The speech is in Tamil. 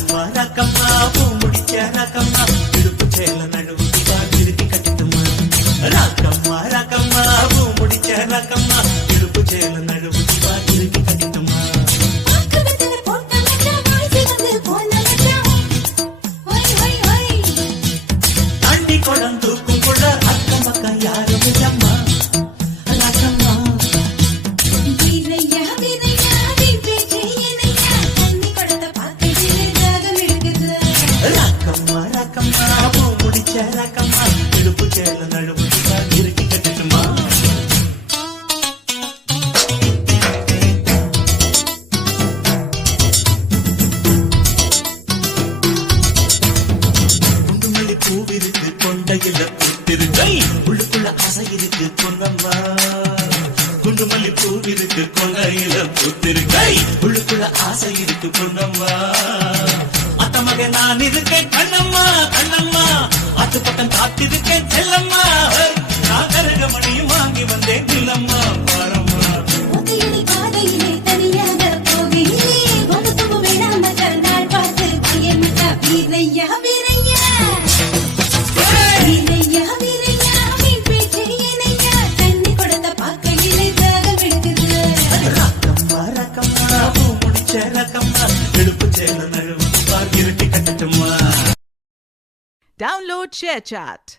ரக்கம்மா ரக்கம்மா பூ முடிச்ச ரக்கம்மா இடுப்பு சேல நடுவுக்கு திருப்பி கட்டிட்டுமா ரக்கம்மா ரக்கம்மா பூ முடிச்ச ரக்கம்மா இடுப்பு சேல நடுவுக்கு திருப்பி கட்டிட்டுமா தண்ணி குடம் தூக்கும் கூட அக்கம் பக்கம் யாரும் இல்லம்மா ரக்கம்மா ரக்கம்மா ரக்கம்மா பூ முடிச்ச ரக்கம்மா இடுப்பு சேல நடுவுக்கு திருப்பி கட்டிட்டுமா குண்டுமல்லி பூவிருக்கு கொண்டையில புத்திருக்கை உள்ளுக்குள்ள ஆசை இருக்கு பொன்னம்மா குண்டுமல்லி பூவிருக்கு கொண்டையில புத்திருக்கை உள்ளுக்குள்ள ஆசை இருக்கு பொன்னம்மா அத்த மகன் நான் இருக்கேன் கண்ணம்மா கண்ணம்மா அத்து பக்கம் காத்திருக்கேன் செல்லம்மா நான் கரகமணியும் வாங்கி வந்தேன் இல்லம்மா பாரம்மா ரக்கம்மா ரக்கம்மா பூ முடிச்ச ரக்கம்மா இடுப்பு சேல நழுவு இருட்டி கட்டட்டுமா Download ShareChat.